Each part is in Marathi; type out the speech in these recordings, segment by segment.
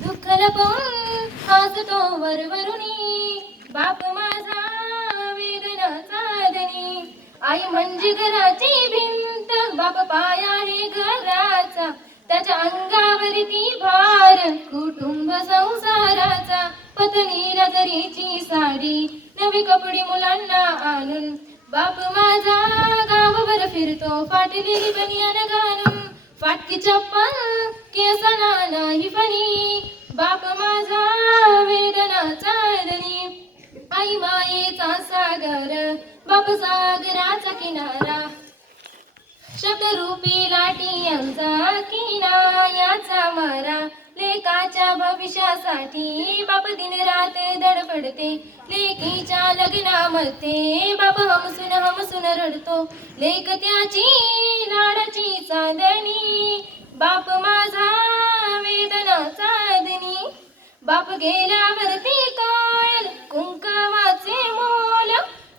दुःख लपवून हसतो वरवरुणी, बाप माझा वेदना साधनी. आई म्हणजे घराची भिंत, बाप पाया आहे घराचा, त्याच्या अंगावरती भार कुटुंब संसाराचा. पत्नीला जरीची साडी, नवी कपडे मुलांना आणून, बाप माझा गावभर फिरतो फाटलेली बनियान घालून. फाटकी चप्पल केसाला नाही फणी, बाप माझा वेदनाचा धनी. आई मायेचा सागर, बाप सागराचा किनारा, शब्दरूपी लाटी यांचा किनायाचा मारा. लेकाच्या भविष्यासाठी बाप दिन रात धडपडते, लेकीच्या लग्नामध्ये बाप हमसून हमसून रडतो. लेक त्याची लाडाची चांदणी, बाप माझा वेदनाचा धनी. बाप गेल्यावरती कळेल कुंकवाचे मोल,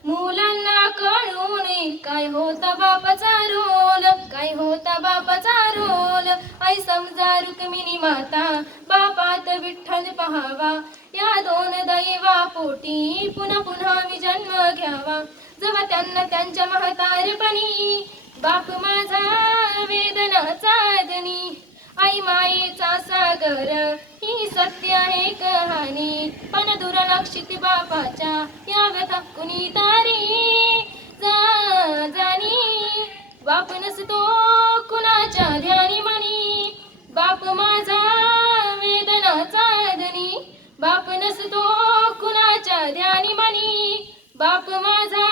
मुलांना कळू नये काय होता बापाचा रोल, काय होता बापाचा रोल. आई समजा रुक्मिणी माता, बापात विठ्ठल पहावा, या दोन दैवा पोटी पुन्हा पुन्हा मी जन्म घ्यावा. जेव्हा त्यांना त्यांच्या म्हातारपणी, बाप माझा वेदनाचा धनी. आई मायेचा सागर ही सत्य आहे कहाणी, पण दुर्लक्षित बापाच्या या व्यथा कुणी तारी जाणी. बाप नसतो कुणाच्या ध्यानी मनी, बाप माझा वेदनाचा धनी. बाप नसतो कुणाच्या ध्यानी मनी, बाप माझा